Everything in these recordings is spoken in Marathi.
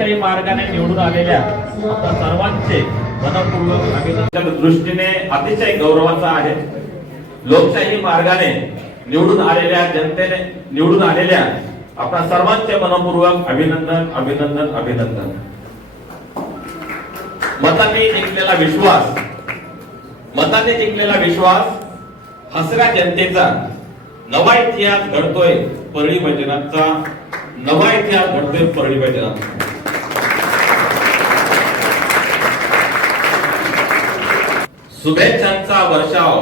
लोकशाही मार्गाने निवडून आलेल्या आपल्या सर्वांचे मनपूर्वक अभिनंदन दृष्टीने अतिशय गौरवाचा आहे। लोकशाही मार्गाने निवडून आलेल्या जनतेने निवडून आलेल्या आपल्या सर्वांचे मनपूर्वक अभिनंदन अभिनंदन अभिनंदन। मतांनी जिंकलेला विश्वास हा सगळ्या जनतेचा नवा इतिहास घडतोय परळी मैदानाचा, नवा इतिहास घडतोय परळी मैदानाचा। शुभेच्छांचा वर्षाव,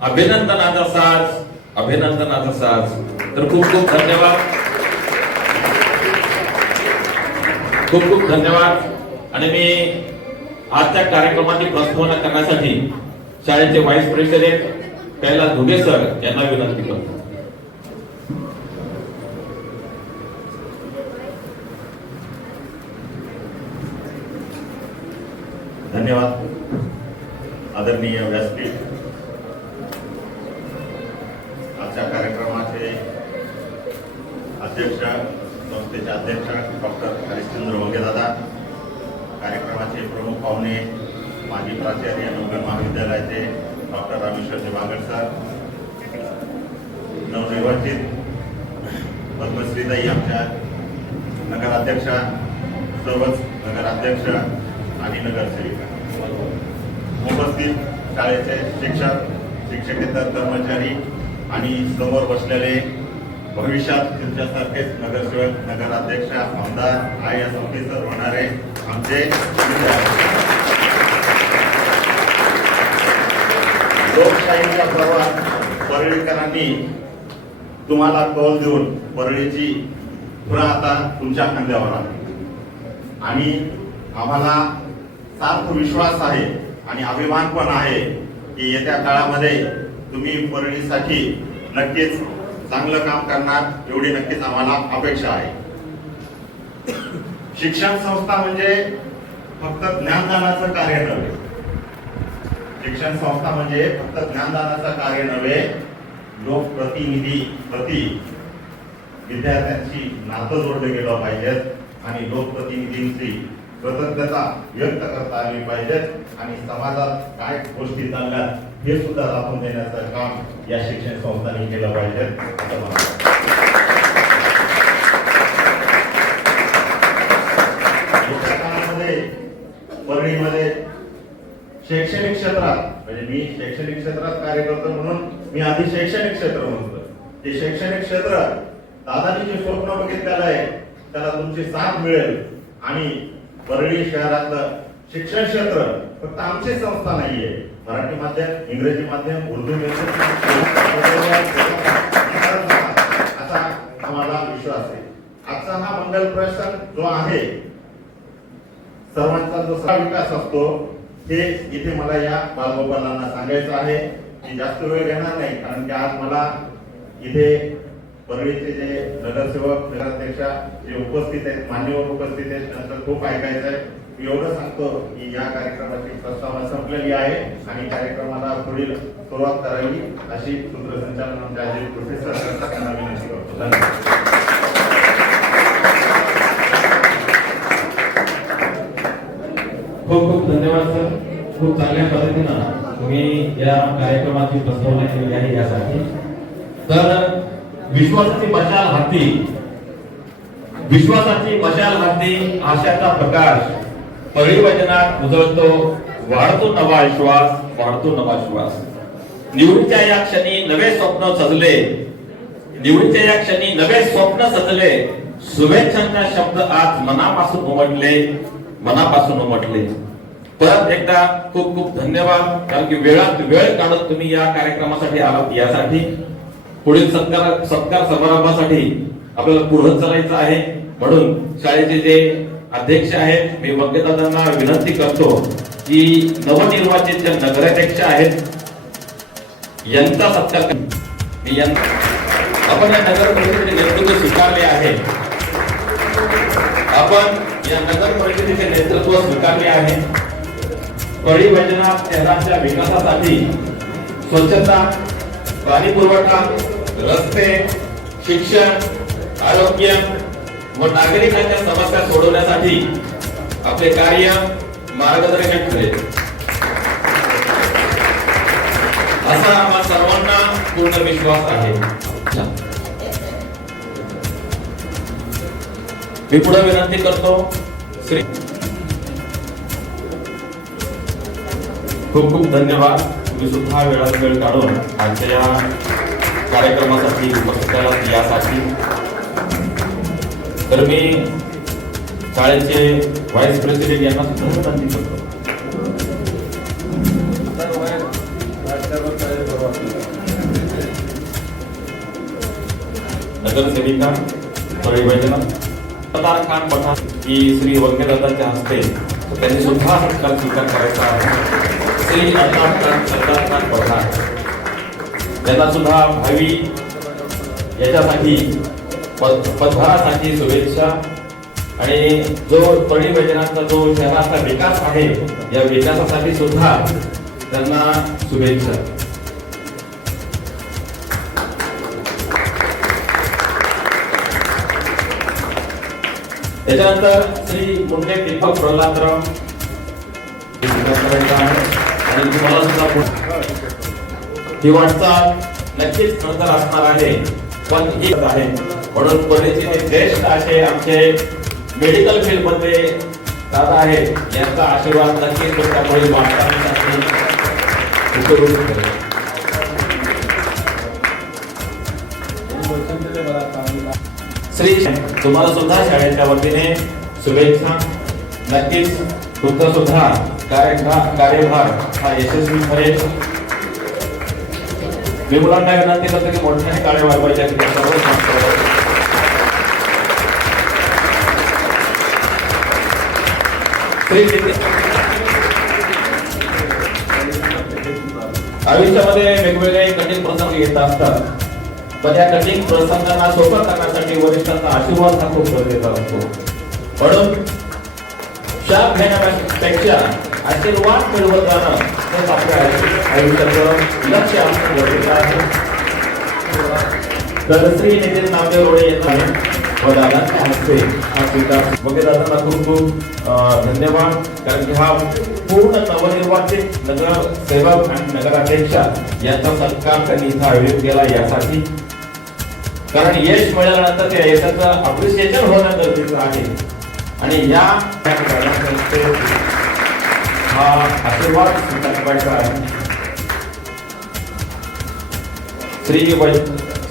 अभिनंदनाचा साज। तर खूप खूप धन्यवाद, खूप खूप धन्यवाद। आणि मी आजच्या कार्यक्रमाची प्रस्तावना करण्यासाठी शाळेचे vice president Kailas Ghuge sir यांना विनंती करतो। धन्यवाद। आदरणीय व्यासपीठ, आजच्या कार्यक्रमाचे अध्यक्ष, संस्थेचे अध्यक्ष डॉक्टर हरिश्चंद्र वंगे दादा, कार्यक्रमाचे प्रमुख पाहुणे माजी प्राचार्य नवगण महाविद्यालयाचे डॉक्टर रामेश्वर बांगड सर, नवनिर्वाचित पद्मश्रीताई आमच्या नगराध्यक्षा, सर्वच नगराध्यक्ष आणि नगरसेविका, उपस्थित शाळेचे शिक्षक, शिक्षकेतर कर्मचारी आणि समोर बसलेले भविष्यात तुमच्यासारखेच नगरसेवक, नगराध्यक्ष, आमदार या संस्थेचे होणारे आमचे लोकशाहीच्या प्रवास परळीकरांनी तुम्हाला कौल देऊन परळीची पुन्हा आता तुमच्या खांद्यावर आहे आणि आम्हाला सार्थ विश्वास आहे आणि अभिमान पण आहे की येत्या काळामध्ये तुम्ही परळीसाठी नक्कीच चांगलं काम करणार, एवढी नक्कीच आम्हाला अपेक्षा आहे। शिक्षण संस्था म्हणजे फक्त ज्ञानदानाचं कार्य नव्हे, शिक्षण संस्था म्हणजे फक्त ज्ञानदानाचं कार्य नव्हे, लोकप्रतिनिधी प्रति विद्यार्थ्यांची नातं जोडले गेलं पाहिजेत आणि लोकप्रतिनिधींची कृतज्ञता व्यक्त करता आली पाहिजेत आणि समाजात काय गोष्टी चालल्यात हे सुद्धा दाखवून देण्याचं काम या शिक्षण संस्थांनी केलं पाहिजे असं मला वाटतं। येत्या काळामध्ये परळीमध्ये शैक्षणिक क्षेत्रात, म्हणजे मी शैक्षणिक क्षेत्रात कार्य करतो म्हणून मी आधी शैक्षणिक क्षेत्र म्हणतो, ते शैक्षणिक क्षेत्र दादानी जे स्वप्न बघितलेलं आहे त्याला तुमची साथ मिळेल आणि परळी शहरातलं शिक्षण क्षेत्र फक्त आमची संस्था नाहीये, मराठी माध्यम, इंग्रजी माध्यम, उर्दू माध्यम असा आम्हाला विश्वास आहे। आजचा हा मंगल प्रसंग जो आहे, सर्वांचा जो विकास असतो, हे इथे मला या बालगोपालांना सांगायचं आहे। मी जास्त वेळ घेणार नाही कारण की आज मला इथे परळीचे जे नगरसेवक, नगराध्यक्ष जे उपस्थित आहेत, मान्यवर उपस्थित आहेत, त्यांचं खूप ऐकायचं आहे। मी एवढं सांगतो की या कार्यक्रमाची प्रस्तावना संपलेली आहे आणि कार्यक्रमाला पुढील सुरुवात करावी अशी सूत्रसंचालन आमचे आजी प्रोफेसर यांना विनंती करतो। धन्यवाद। खूप खूप धन्यवाद सर, खूप चांगल्या पद्धतीनं तुम्ही या कार्यक्रमाची प्रस्तावना केली आहे यासाठी। तर विश्वासाची मशाल हाती आशाचा प्रकाश परळी वैजनाथ उजळतो, वाढतो नवा विश्वास। निवडीच्या या क्षणी नवे स्वप्न सजले, शुभेच्छांचा शब्द आज मनापासून उमटले। परत एकदा खूप खूप धन्यवाद, कारण की वेळात वेळ काढून तुम्ही या कार्यक्रमासाठी आलात। यासाठी पुढील सत्कार समारंभासाठी आपल्याला पुढे चालायचं आहे, म्हणून शाळेचे जे अध्यक्ष आहेत, मी वंगेदादांना विनंती करतो की नवनिर्वाचित जे नगराध्यक्ष आहेत यांचा सत्कार आपण या नगर परिषदेचे नेतृत्व स्वीकारले आहे, परळी वैजनाथ शहराच्या विकासासाठी स्वच्छता, पाणी पुरवठा, रस्ते, शिक्षण, आरोग्य, व नागरिकांच्या समस्या सोडवण्यासाठी आपले कार्य मार्गदर्शक ठरेल असा आम्हा सर्वांना पूर्ण विश्वास आहे. मी पुढे विनंती करतो श्री. खूप खूप धन्यवाद. तुम्ही सुद्धा वेळात वेळ काढून आजच्या या कार्यक्रमासाठी उपस्थित आलात यासाठी. तर मी शाळेचे व्हाईस प्रेसिडेंट यांना सुद्धा विनंती करतो. नगरसेविका परळी वैजनाथ सत्तार खान पठाण की श्री वंकेदादांच्या हस्ते त्यांनी सुद्धा सत्कार स्वीकार करायचा आहे. श्री सत्तार खान पठाण त्यांना सुद्धा भावी याच्यासाठी पदभारासाठी शुभेच्छा. आणि जो परळी वैजनाथचा जो शहराचा विकास आहे या विकासासाठी सुद्धा त्यांना शुभेच्छा. त्याच्यानंतर श्री मुंडे दीपक प्रल्हादराव आणि तुम्हाला सुद्धा ही वाटचाल नक्कीच खडतर असणार आहे, पण ही आहे म्हणून परिचित ज्येष्ठ असे आमचे मेडिकल फील्ड मध्ये दादा आहे यांचा आशीर्वाद नक्कीच तुमच्याकडे वाटण्यासाठी उपयुक्त ठरेल. श्री तुम्हाला सुद्धा शाळेच्या वतीने शुभेच्छा. नक्कीच तुमचा सुद्धा कार्यभार हा यशस्वी ठरेल. मी मुलांना विनंती करतो की मोठ्याने कार्य वाढवायचे आयुष्यामध्ये वेगवेगळे कठीण प्रसंग येत असतात, पण या कठीण प्रसंगांना सोपं करण्यासाठी वरिष्ठांचा आशीर्वाद हा खूप गरजेचा असतो. म्हणून शाप घेण्यापेक्षा आशीर्वाद मिळवत जाणं हेच आपल्या आयुष्याचं लक्ष असणं गरजेचं आहे. तर श्री नितीन नामदेव रोडे यांना व दादांच्या हस्ते हा स्वीकार. वगैरे दादांना खूप खूप धन्यवाद, कारण की हा पूर्ण नवनिर्वाचित नगरसेवक आणि नगराध्यक्ष यांचा सत्कार त्यांनी इथं आयोजित केला यासाठी. कारण यश मिळाल्यानंतर त्या यशाचं अप्रिसिएशन होणं गरजेचं आहे आणि या हा आशीर्वाद स्वीकारायचा आहे.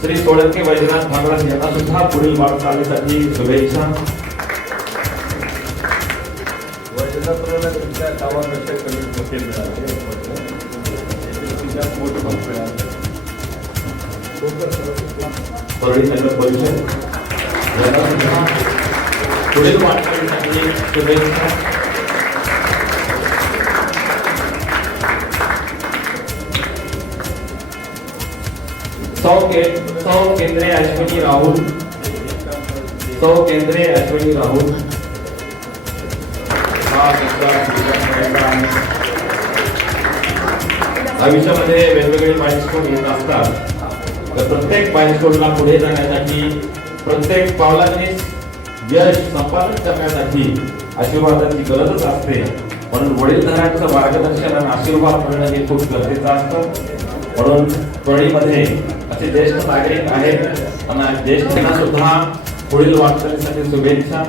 श्री सोळंके वैजनाथ भागवत यांना सुद्धा पुढील वाटचालीसाठी शुभेच्छा. परळी नगर परिषद यांना सुद्धा पुढील वाटचालीसाठी शुभेच्छा. सौ केंद्रे अश्विनी राहुल, सौ केंद्रे अश्विनी राहुल आयुष्यामध्ये वेगवेगळे माइलस्टोन येत असतात, तर प्रत्येक माइलस्टोनला पुढे जाण्यासाठी प्रत्येक पावलाने यश संपादन करण्यासाठी आशीर्वादाची गरजच असते. म्हणून वडीलधाऱ्यांचं मार्गदर्शन आणि आशीर्वाद मिळणं हे खूप गरजेचं असतं. म्हणून परळीमध्ये असे ज्येष्ठ नागरिक आहेत आणि ज्येष्ठांना सुद्धा पुढील वाटचालीसाठी शुभेच्छा.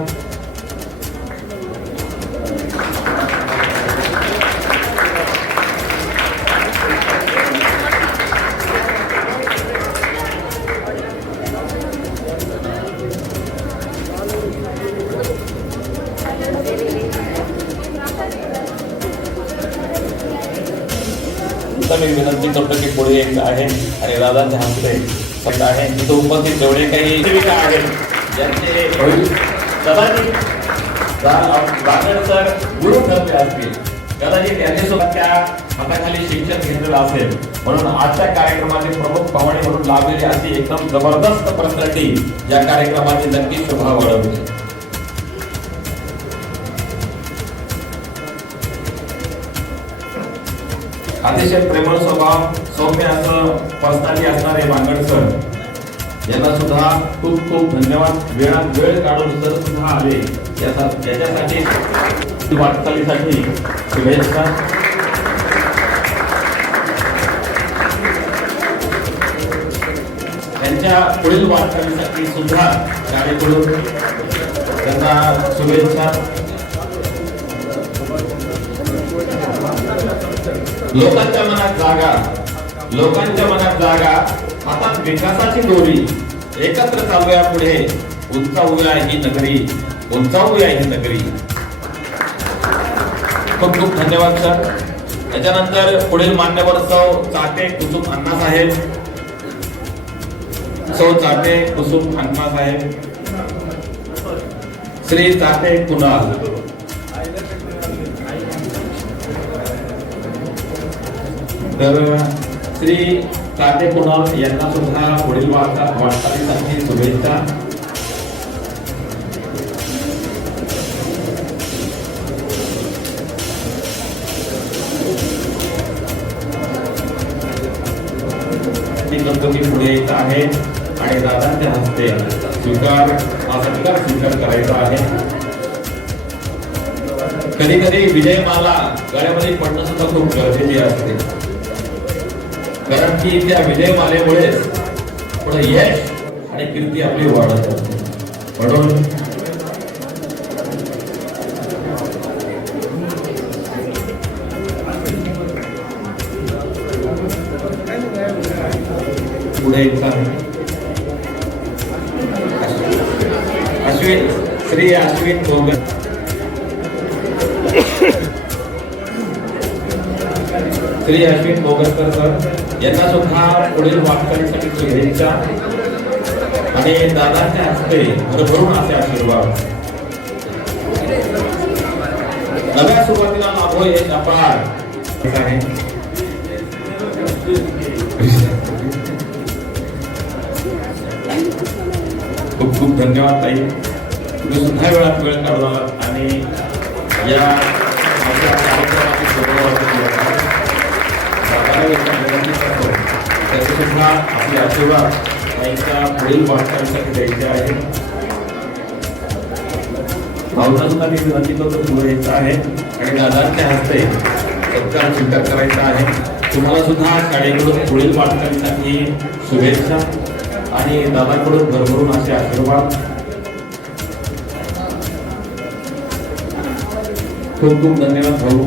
मी विनंती करतो की पुढे एक आहे आणि दादांच्या हस्ते सत्ता आहे. तिथे उपस्थित जेवढे काही सेविका आहेत ज्यांचे कदाचित बागड सर गुरु ठरले असतील, कदाचित त्यांनी सुद्धा त्या हाताखाली शिक्षण घेतलेलं असेल. म्हणून आजच्या कार्यक्रमाचे प्रमुख पाहुणे म्हणून लाभलेली अशी एकदम जबरदस्त पर्सनॅलिटी या कार्यक्रमाची नक्की शोभा वाढवली. अतिशय प्रेमळ स्वभाव, सौम्य असं पर्सनॅलिटी असणारे बांगड सर यांना सुद्धा खूप खूप धन्यवाद. वेळात वेळ काढून सर सुद्धा आले याच्यासाठी वाटचालीसाठी शुभेच्छा. त्यांच्या पुढील वाटचालीसाठी सुद्धा शाळेकडून त्यांना शुभेच्छा. लोकांच्या मनात जागा हातात विकासाची दोरी एकत्र चालूया पुढे उंचावूया ही नगरी खूप खूप धन्यवाद सर. त्याच्यानंतर पुढील मान्यवर सौ चाटे कुसुम अण्णासाहेब. सौ चाटे कुसुम अण्णासाहेब. श्री चाटे कुणाल. तर श्री चाटे कुणाल यांना सुद्धा पुढील वाटचालीसाठी शुभेच्छा. गणपती पुढे यायचा आहे आणि दादांच्या हस्ते हा सत्कार स्वीकार करायचा आहे. कधी कधी विजयमाला गळ्यामध्ये पडणं सुद्धा खूप गरजेचे असते, कारण की त्या विजयमालेमुळे पुढे यश आणि कीर्ती आपली वाढत असते. म्हणून पुढे श्री अश्विन भोगर. श्री अश्विन भोगरकर सर यांना सुद्धा पुढील वाटचालीसाठी शुभेच्छा आणि दादांच्या हस्ते भरभरून असे आशीर्वाद. नव्या सुरुवातीला लाभो यश अपार. खूप खूप धन्यवाद ताई, तुम्ही सुद्धा वेळात वेळ काढला आणि या कार्यक्रमाची त्याचे सुद्धा आपले आशीर्वाद त्यांच्या पुढील वाटचालीसाठी द्यायचे आहे. भावना सुद्धा मी विनंती करतो पुढे यायचं आहे आणि दादांच्या हस्ते सत्कार स्वीकार करायचा आहे. तुम्हाला सुद्धा शाळेकडून पुढील वाटचालीसाठी शुभेच्छा आणि दादाकडून भरभरून असे आशीर्वाद. खूप खूप धन्यवाद भाऊ.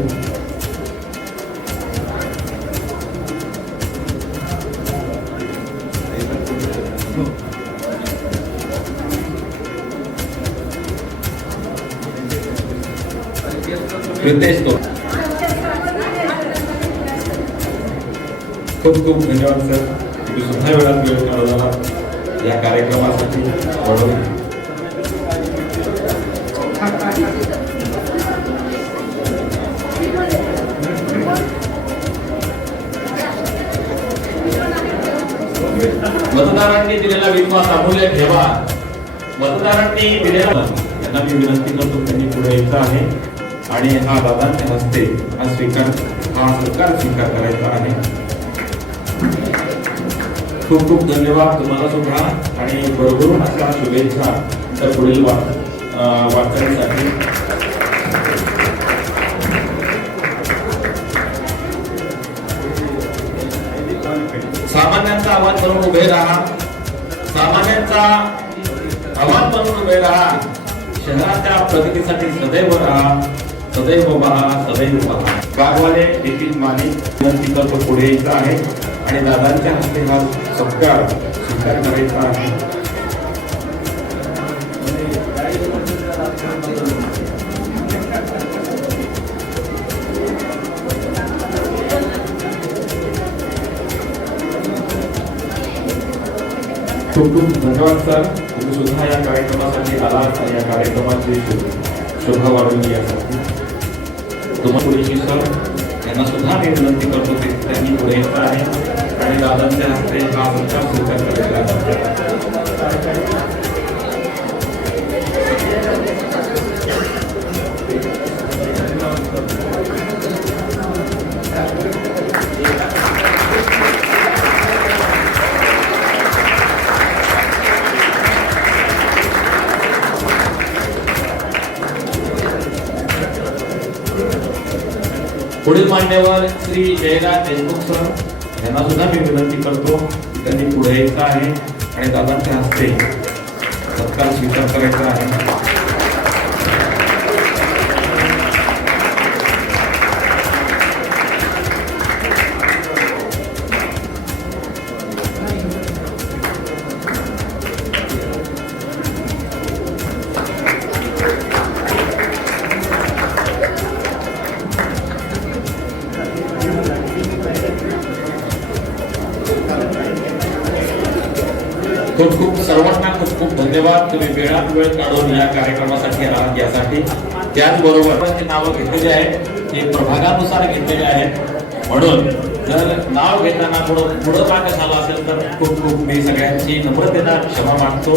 रितेश तो खूप खूप धन्यवाद सर, तुम्ही सुद्धा वेळात वेळ काढला या कार्यक्रमासाठी. मतदारांनी दिलेला विश्वास अमूल्य ठेवा. मतदारांनी दिलेला त्यांना मी विनंती करतो त्यांनी पुढे यायचं आहे आणि हा दादांच्या हस्ते हा सत्कार स्वीकार करायचा आहे. खूप खूप धन्यवाद तुम्हाला सुद्धा आणि भरभरून अशा शुभेच्छा तर पुढील वाटचालीसाठी. सामान्यांचा आवाज बनवून उभे राहा. सामान्यांचा आवाज बनवून उभे राहा. शहराच्या प्रगतीसाठी सदैव राहा. सदैव पहा, सदैव पहा. बागवाले देखील मालिक विनंती करतो पुढे यायचं आहे आणि दादांच्या हस्ते हा सत्कार स्वीकार करायचा आहे. खूप खूप धन्यवाद सर, तुम्ही सुद्धा या कार्यक्रमासाठी आलात आणि या कार्यक्रमाची शोभा वाढवली यासाठी. तुम्हाला पुढे सर यांना सुद्धा मी विनंती करतो की त्यांनी पुढे यायचं आहे आणि दादांच्या हस्ते हा सत्कार स्वीकार करायचा आहे. पुढील मान्यवर श्री जयराज देशमुख सर यांना सुद्धा मी विनंती करतो की त्यांनी पुढे यायचं आहे आणि दादांच्या हस्ते सत्कार स्वीकार करायचा आहे. खूप खूप सर्वांना खूप खूप धन्यवाद. तुम्ही वेळात वेळ काढून या कार्यक्रमासाठी आलात यासाठी. त्याचबरोबर जी नावं घेतलेली आहेत ते प्रभागानुसार घेतलेले आहेत, म्हणून जर नाव घेताना पुढं मागे झालं असेल तर खूप खूप मी सगळ्यांची नम्रतेने क्षमा मागतो.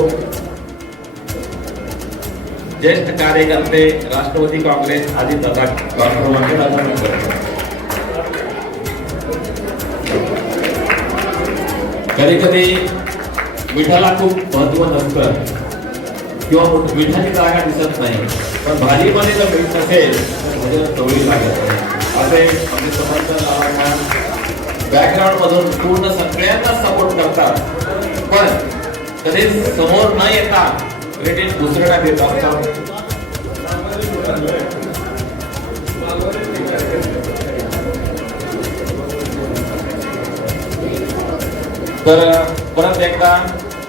ज्येष्ठ कार्यकर्ते राष्ट्रवादी काँग्रेस आदी दादा डॉक्टर वंदेदादा कधी कधी विठाला खूप महत्व नसतं किंवा मिठाची जागा दिसत नाही, पण भाजीमध्ये जर मीठ नसेल तर भजन चवळी लागत नाही. असे आमचे समर्थ बॅकग्राऊंड मधून पूर्ण सगळ्यांना सपोर्ट करतात, पण कधी समोर न येता क्रेडिट दुसऱ्याला देत असतात. तर परत एकदा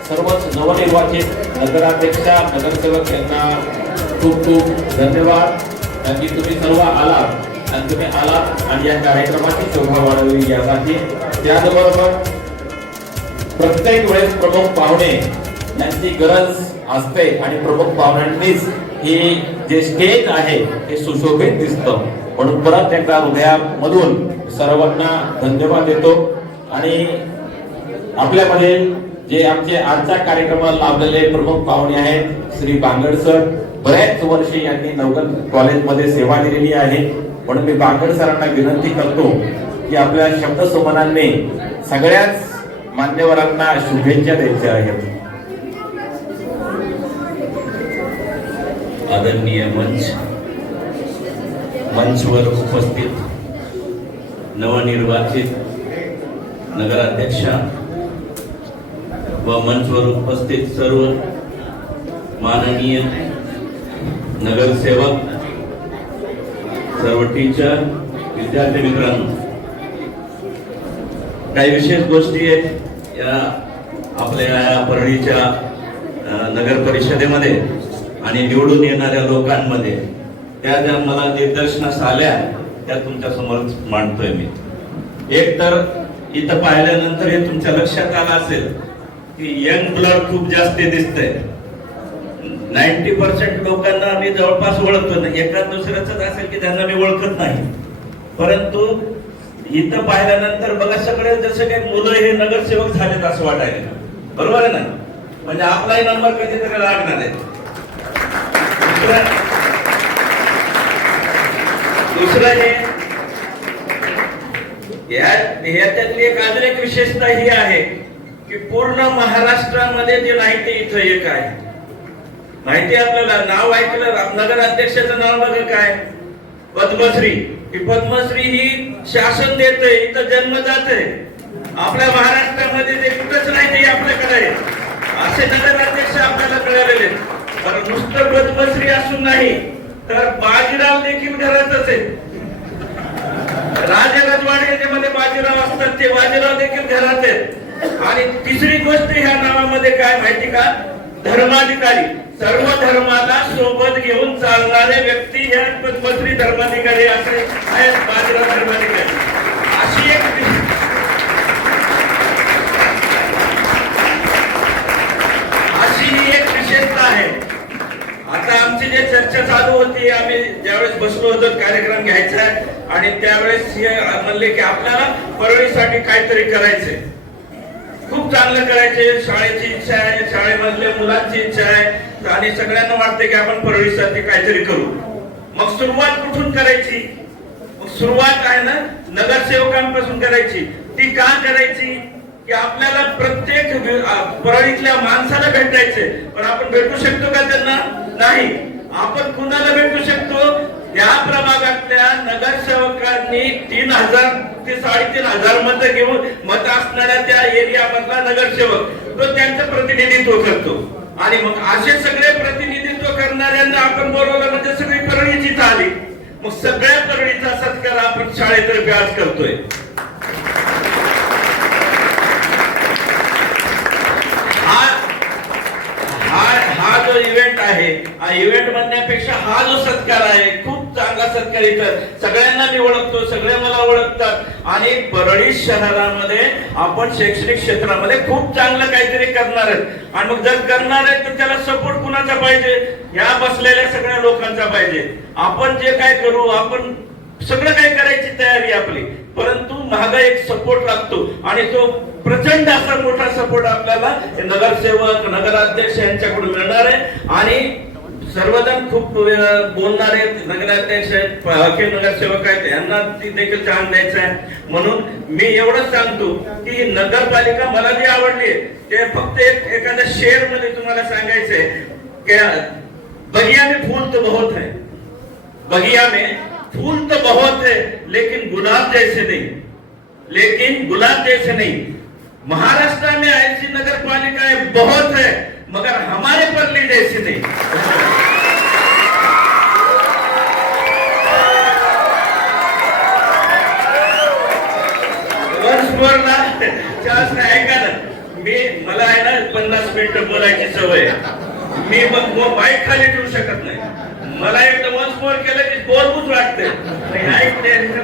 सर्वच नवनिर्वाचित नगराध्यक्षा नगरसेवक यांना खूप खूप धन्यवाद, कारण की तुम्ही सर्व आलात आणि तुम्ही आलात आणि या कार्यक्रमाची शोभा वाढवली यासाठी. त्याचबरोबर प्रत्येक वेळेस प्रमुख पाहुणे यांची गरज असते आणि प्रमुख पाहुण्यांनीच ही जे स्टेज आहे हे सुशोभित दिसतं, म्हणून परत एकदा हृदयामधून सर्वांना धन्यवाद देतो. आणि आपल्यामध्ये जे आमचे आजच्या कार्यक्रमाला लाभलेले प्रमुख पाहुणे आहेत श्री बांगड सर, बऱ्याच वर्षे यांनी नवगल कॉलेजमध्ये सेवा दिलेली आहे, म्हणून मी बांगड सरांना विनंती करतो की आपल्या शब्दसुमनांनी सगळ्याच मान्यवरांना शुभेच्छा द्यायच्या आहेत. आदरणीय मंचवर उपस्थित नवनिर्वाचित नगराध्यक्षा व मंचवर उपस्थित सर्व माननीय नगरसेवक, सर्व टीचर, विद्यार्थी मित्रांनो, काही विशेष गोष्टी आहेत या आपल्या या परळीच्या नगर परिषदेमध्ये आणि निवडून येणाऱ्या लोकांमध्ये. त्या ज्या मला निदर्शनास आल्या त्या तुमच्या समोर मांडतोय मी. एक तर इथं पाहिल्यानंतर हे तुमच्या लक्षात आलं असेल की यंग ब्लड खूप जास्त दिसतंय. 90% लोकांना मी जवळपास ओळखतो ना, एका दुसऱ्याच असेल की त्यांना मी ओळखत नाही, परंतु इथं पाहिल्यानंतर बघा सगळे जसं काही मुलं हे नगरसेवक झालेत असं वाटायला. बरोबर आहे ना? म्हणजे आपलाही नंबर कधीतरी लागणार आहे. दुसरं हे याच्यातली एक अजून एक विशेषता ही आहे की पूर्ण महाराष्ट्रामध्ये जे नाही ते इथं एक आहे. माहिती आपल्याला नाव ऐकलं, नगर अध्यक्षाचं नाव बघा काय, पद्मश्री. ही पद्मश्री ही शासन देते, इथं जन्मजात आहे. आपल्या महाराष्ट्रामध्ये जे कुठंच नाही ते आपल्याकडे आहे. असे नगर अध्यक्ष आपल्याला मिळालेले. पण नुसतं पद्मश्री असून नाही तर बाजीराव देखील घरातच आहे. राजा रजवाड्यामध्ये बाजीराव असतात, ते बाजीराव देखील घरात आहेत. आणि तिसरी गोष्ट ह्या नावामध्ये काय माहिती का, धर्माधिकारी. सर्व धर्माला सोबत घेऊन चालणारे व्यक्ती ह्या पद्मश्री धर्माधिकारी असे आहेत, बाजीराव धर्माधिकारी. अशी एक विशेषता आहे. आता आमची जे चर्चा चालू होती, आम्ही ज्यावेळेस बसलो होतो कार्यक्रम घ्यायचा आणि त्यावेळेस हे म्हणले की आपल्याला परळीसाठी काहीतरी करायचंय, खूप चांगलं करायचे. शाळेची इच्छा आहे, शाळेमधल्या मुलांची इच्छा आहे आणि सगळ्यांना वाटते की आपण परळीसाठी काहीतरी करू. मग सुरुवात कुठून करायची? मग सुरुवात आहे ना नगरसेवकांपासून करायची. ती का करायची की आपल्याला प्रत्येक परळीतल्या माणसाला भेटायचे, पण आपण भेटू शकतो का त्यांना? नाही. आपण कुणाला भेटू शकतो? त्या प्रभागातल्या नगरसेवकांनी 3,000 ते 3,500 मतं घेऊन मत असणाऱ्या त्या एरिया मधला नगरसेवक तो त्यांचं प्रतिनिधित्व करतो. आणि मग असे सगळे प्रतिनिधित्व करणाऱ्यांना आपण बोलवलं म्हणजे सगळी परळीची आली. मग सगळ्या परळीचा सत्कार आपण शाळेतर्फे आज करतोय. हा जो इव्हेंट आहे, हा इव्हेंट म्हणण्यापेक्षा हा जो सत्कार आहे खूप चांगला सत्कार. इथं सगळ्यांना मी ओळखतो, सगळे मला ओळखतात. आणि परळी शहरामध्ये आपण शैक्षणिक क्षेत्रामध्ये खूप चांगलं काहीतरी करणार आहेत. आणि मग जर करणार आहे तर त्याला सपोर्ट कुणाचा पाहिजे? ह्या बसलेल्या सगळ्या लोकांचा पाहिजे. आपण जे काय करू, आपण सगळं काय करायची तयारी आपली, परंतु मागे एक सपोर्ट लागतो. आणि तो प्रचंड असा मोठा सपोर्ट आपल्याला नगरसेवक, नगराध्यक्ष यांच्याकडून मिळणार आहे. आणि सर्वजण खूप बोलणारे नगराध्यक्ष आहेत, अखिल नगरसेवक आहेत, यांना ती देखील चान्स द्यायचा आहे. म्हणून मी एवढंच सांगतो की नगरपालिका मला जी आवडली ते फक्त एखाद्या शेअर मध्ये तुम्हाला सांगायचंय की बगिया में फूल तो बहुत है, बगिया में फूल तो बहुत है, लेकिन गुलाब जैसे नहीं, लेकिन गुलाब जैसे नहीं. महाराष्ट्र में ऐसी नगर पालिकाएं बहुत है, मगर हमारे परली जैसी नहीं. ऐका ना, मला आहे ना 50 मिनिटं बोलायची सवय. मी मग माईक खाली ठेवू शकत नाही. मला एकदा वन्स मोर केलं की बोलूच वाटते.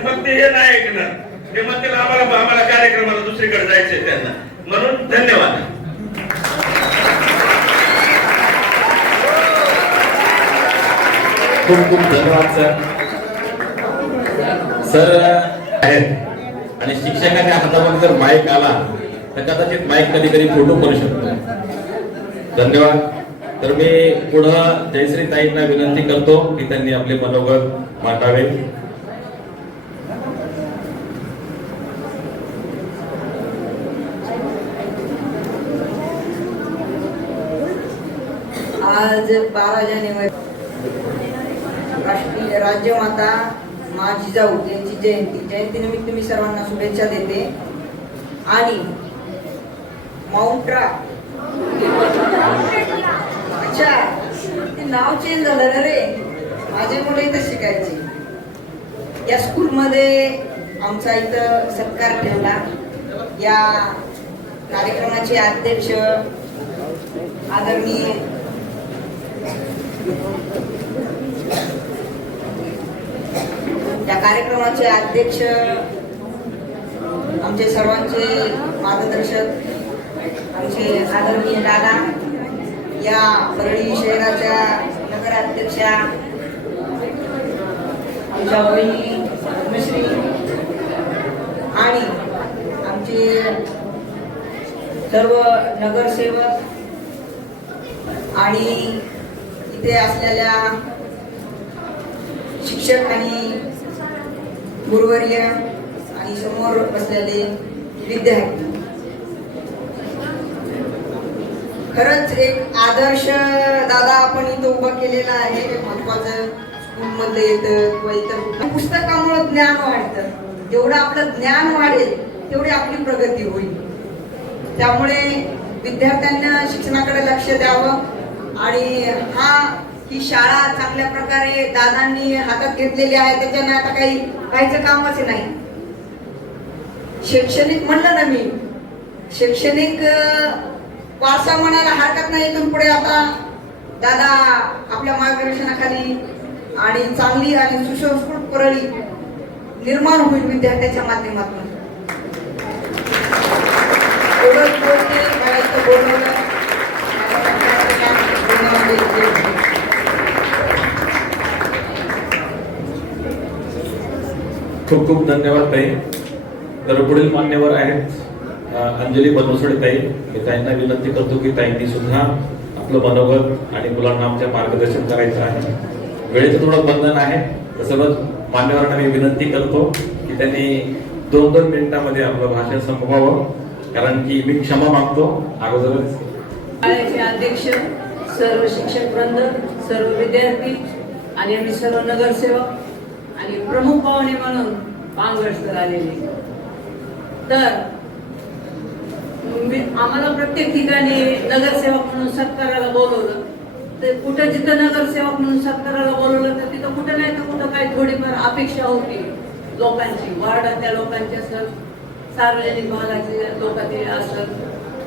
फक्त हे नाही ऐकणार. ते म्हणते आम्हाला कार्यक्रमाला दुसरीकडे जायचंय त्यांना. म्हणून धन्यवाद. खूप खूप धन्यवाद सर आहेत. आणि शिक्षकाच्या हातामध्ये जर माईक आला तर कदाचित माईक कधी कधी फोटो करू शकतो. धन्यवाद. तर मी पुढं जयश्री ताईंना विनंती करतो की त्यांनी आपले मनोगत मांडावे. आज 12 जानेवारी राष्ट्रीय राज्यमाता मा जिजाऊ यांची जयंतीनिमित्त मी सर्वांना शुभेच्छा देते. आणि माउंट्रा, अच्छा ते नाव चेंज झालं ना रे, माझे मुलं इथं शिकायचे. या स्कूलमध्ये आमचा इथं सत्कार ठेवला. या कार्यक्रमाचे अध्यक्ष आदरणीय या कार्यक्रमाचे अध्यक्ष आमचे सर्वांचे मार्गदर्शक आमचे आदरणीय दादा, या परळी शहराच्या नगराध्यक्षा आमच्या बहिणी पद्मश्री, आणि आमचे सर्व नगरसेवक आणि इथे असलेल्या शिक्षक आणि गुरुवर्य आणि समोर बसलेले विद्यार्थी. खरंच एक आदर्श दादा आपण इथं उभा केलेला आहे. महत्वाचं स्कूलमध्ये येतं किंवा इतर पुस्तकामुळे ज्ञान वाढतं. जेवढं आपलं ज्ञान वाढेल तेवढी आपली प्रगती होईल. त्यामुळे विद्यार्थ्यांना शिक्षणाकडे लक्ष द्यावं. आणि ही शाळा चांगल्या प्रकारे दादांनी हातात घेतलेली आहे. त्याच्याने आता काहीच कामच नाही. शैक्षणिक म्हणलं ना मी, शैक्षणिक वारसा म्हणायला हरकत नाही. इथून पुढे आता दादा आपल्या मार्गदर्शनाखाली आणि चांगली आणि सुसंस्कृत परळी निर्माण होईल विद्यार्थ्याच्या माध्यमातून. एवढंच बोलते, मला इथं बोलवलं. खूप खूप धन्यवाद ताई. तर पुढील मान्यवर आहेत अंजली बनवसडे ताई. मी ताईंना विनंती करतो की ताईंनी सुद्धा आपलं मनोगत आणि मुलांना आमच्या मार्गदर्शन करायचं आहे. वेळेचं थोडं बंधन आहे, तर सर्व मान्यवरांना मी विनंती करतो की त्यांनी 2-2 मिनिटांमध्ये आपलं भाषण संपवावं, कारण की मी क्षमा मागतो अगोदरच. शाळेचे अध्यक्ष, सर्व शिक्षक वृंद, सर्व विद्यार्थी आणि आम्ही सर्व नगरसेवक आणि प्रमुख पाहुणे म्हणून पांगळ सर आलेले. तर आम्हाला प्रत्येक ठिकाणी नगरसेवक म्हणून सत्काराला बोलवलं. तर कुठं जिथं नगरसेवक म्हणून सत्काराला बोलवलं तर तिथं कुठं नाही तर कुठं काही थोडीफार अपेक्षा होती लोकांची, वार्डातल्या लोकांची असत, सार्वजनिक भागाचे लोकांचे असत.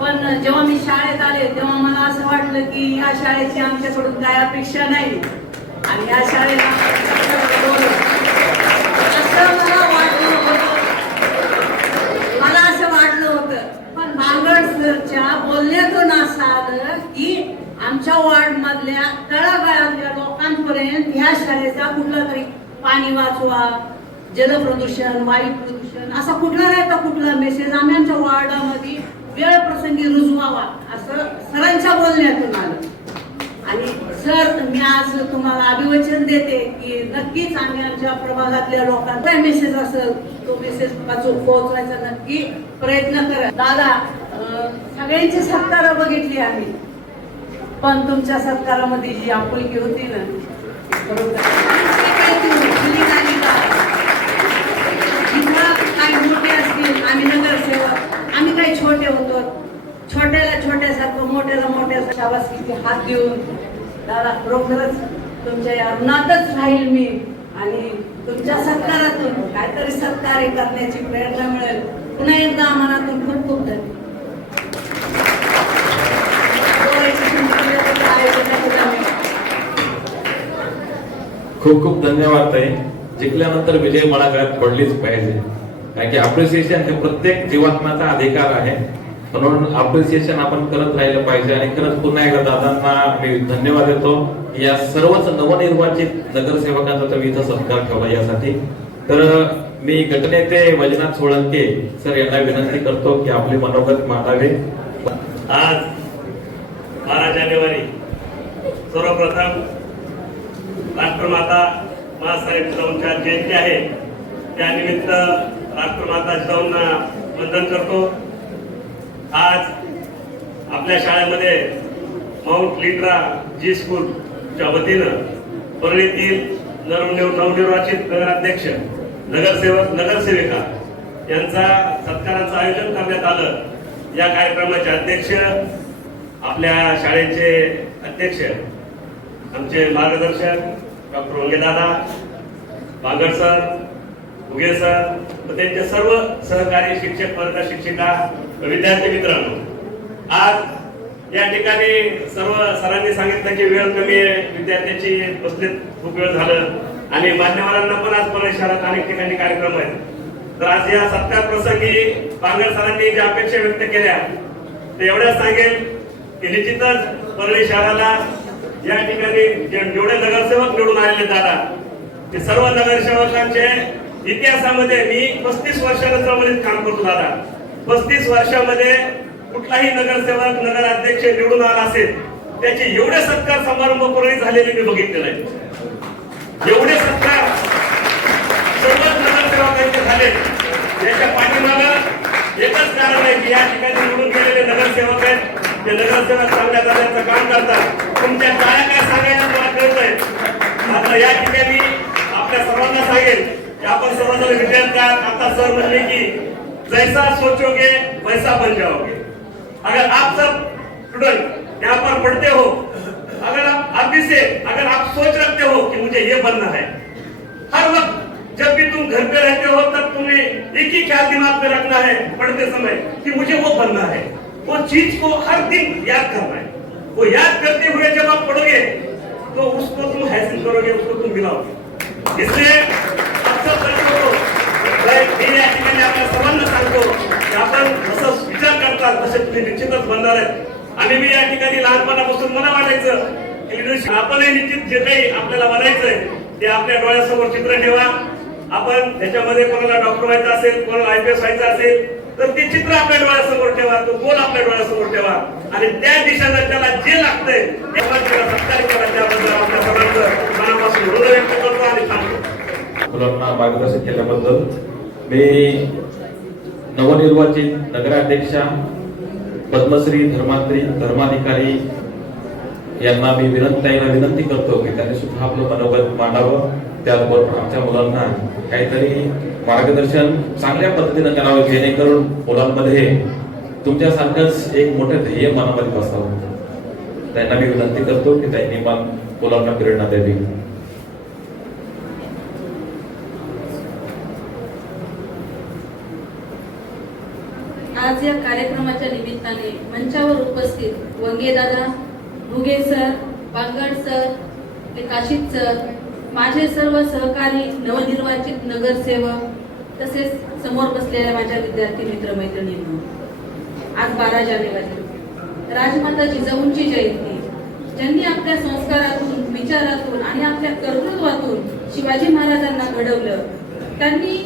पण जेव्हा मी शाळेत आले तेव्हा मला असं वाटलं की या शाळेची आमच्याकडून काय अपेक्षा नाही आणि या शाळेला असं मला असं वाटलं होतं. पण भांगड सरच्या बोलण्यातून असं आलं की आमच्या वार्ड मधल्या तळागाळातल्या लोकांपर्यंत ह्या शाळेचा कुठला तरी पाणी वाचवा, जलप्रदूषण, वायू प्रदूषण असा कुठला नाही तर कुठला मेसेज आम्ही आमच्या वार्डामध्ये वेळ प्रसंगी रुजवावा असं सरांच्या बोलण्यातून आलं. आणि सर मी आज तुम्हाला अभिवचन देते की नक्कीच आम्ही आमच्या प्रभागातल्या लोकांचा मेसेज असेल तो मेसेज पोहोचवायचा नक्की प्रयत्न करा. दादा सगळ्यांची सत्कार बघितली आम्ही, पण तुमच्या सत्कारामध्ये जी आपुलकी होती ना बरोबर काही मोठे असतील आम्ही नगरसेवक, आम्ही काही छोटे होतो, छोट्याला छोट्यासारखं मोठ्याला मोठ्यासारखं शाबासकीचे हात देऊन दादा खरोखरच तुमच्या या ऋणातच राहील मी आणि तुमच्या सत्कारातून काहीतरी सत्कार्य करण्याची प्रेरणा मिळेल. पुन्हा एकदा मनातून खूप खूप धन्यवाद. खूप खूप धन्यवाद ताई. जिंकल्यानंतर विजय मनागळ्यात पडलीच पाहिजे, कारण की अप्रिसिएशन हे प्रत्येक जीवात्म्याचा अधिकार आहे. म्हणून अप्रिसिएशन आपण करत राहिलं पाहिजे. आणि खरंच पुन्हा एकदा दादांना मी धन्यवाद देतो या सर्वच नवनिर्वाचित नगरसेवकांचा तुम्ही इथं सत्कार ठेवला यासाठी. तर मी गटनेते वैजनाथ सोळंके सर यांना विनंती करतो की आपले मनोगत मांडावे. आज 12 जानेवारी सर्वप्रथम राष्ट्रमाता महासाहेब जिजाऊंच्या जयंती आहे. त्यानिमित्त राष्ट्रमाता जिजाऊंना वंदन करतो. आज आपल्या शाळेमध्ये माउंट लिट्रा जी स्कूलच्या वतीनं परळीतील नवनिर्वाचित नगराध्यक्ष, नगरसेवक, नगरसेविका यांचा सत्काराचं आयोजन करण्यात आलं. या कार्यक्रमाचे अध्यक्ष आपल्या शाळेचे अध्यक्ष आमचे मार्गदर्शक डॉक्टर वंगेदादा, बांगड सर, उगे सर व त्यांचे सर्व सहकारी शिक्षक वर्ग, शिक्षिका, विद्यार्थी मित्रांनो, आज या ठिकाणी सर्व सरांनी सांगितलं की वेळ कमी आहे, विद्यार्थ्याची बसलेत खूप वेळ झालं आणि मान्यवरांना पण आज परळी शहरात अनेक ठिकाणी कार्यक्रम आहेत. तर आज या सत्कार प्रसंगी बांगड सरांनी ज्या अपेक्षा व्यक्त केल्या ते एवढ्याच सांगेल की निश्चितच परळी शहराला या ठिकाणी जेवढे नगरसेवक निवडून आलेले दादा, ते सर्व नगरसेवकांचे इतिहासामध्ये मी 35 वर्षांचा चळवळीत काम करतो दादा. 35 वर्षामध्ये कुठलाही नगरसेवक, नगराध्यक्ष निवडून आला असेल त्याचे एवढे सत्कार समारंभ परळी झालेले मी बघितले नाही. एवढे सत्कार सर्वच नगरसेवकांचे झाले. याच्या पाठीमागं एकच कारण आहे की या ठिकाणी निवडून गेलेले नगरसेवक आहेत. ते नगरसेवक चांगल्या जाण्याचं काम करतात. तुमच्या काय काय सांगायचं मला कळतंय. आता या ठिकाणी आपल्या सर्वांना सांगेल की आपण सर्वजण विद्यार्थी आहात. आता सर म्हणले की जैसा सोचोगे वैसा बन जाओगे. अगर आप सब स्टूडेंट यहाँ पर पढ़ते हो, अगर आप अभी से अगर आप सोच रखते हो कि मुझे ये बनना है, हर वक्त जब भी तुम घर पे रहते हो तब तुम्हें एक ही ख्याल दिमाग में रखना है पढ़ते समय कि मुझे वो बनना है. वो चीज को हर दिन याद करना है. वो याद करते हुए जब आप पढ़ोगे तो उसको तुम हासिल करोगे, उसको तुम मिलाओगे. इसलिए आप सब बच्चों को मी या ठिकाणी आपल्या सर्वांना सांगतो की आपण जसं विचार करतात तसे तुम्ही निश्चितच बनणार आहेत. आणि मी या ठिकाणी लहानपणापासून मला वाटायचं की लिडरशिप आपणही निश्चित जे काही आपल्याला बनायचंय ते आपल्या डोळ्यासमोर चित्र ठेवा. आपण त्याच्यामध्ये कोणाला डॉक्टर व्हायचं असेल, कोणाला IPS व्हायचं असेल तर ते चित्र आपल्या डोळ्यासमोर ठेवा, तो गोल आपल्या डोळ्यासमोर ठेवा आणि त्या दिशेनं त्याला जे लागतंय तेव्हा त्याला सत्कार करा. त्याबद्दल आपल्या सर्वांचं मनापासून ऋण व्यक्त करतो आणि थांबतो. मुलांना मार्गदर्शन केल्याबद्दल मी नवनिर्वाचित नगराध्यक्षा पद्मश्री धर्माधिकारी यांना मी विनंती करतो की त्यांनी सुद्धा आपलं मनोगत मांडावं. त्याचबरोबर आमच्या मुलांना काहीतरी मार्गदर्शन चांगल्या पद्धतीनं करावं, जेणेकरून मुलांमध्ये तुमच्यासारखंच एक मोठं ध्येय मनामध्ये बसावं. त्यांना मी विनंती करतो की त्यांनी मुलांना प्रेरणा द्यावी. आज या कार्यक्रमाच्या निमित्ताने मंचावर उपस्थित Vangedada, Bhuge sir, Bangad sir, Kashid sir, माझे सर्व सहकारी, नवनिर्वाचित नगरसेवक, तसेच समोर बसलेल्या माझ्या विद्यार्थी मित्रमैत्रिणींनो, आज 12 जानेवारी राजमाता जिजाऊंची जयंती. ज्यांनी आपल्या संस्कारातून, विचारातून आणि आपल्या कर्तृत्वातून शिवाजी महाराजांना घडवलं, त्यांनी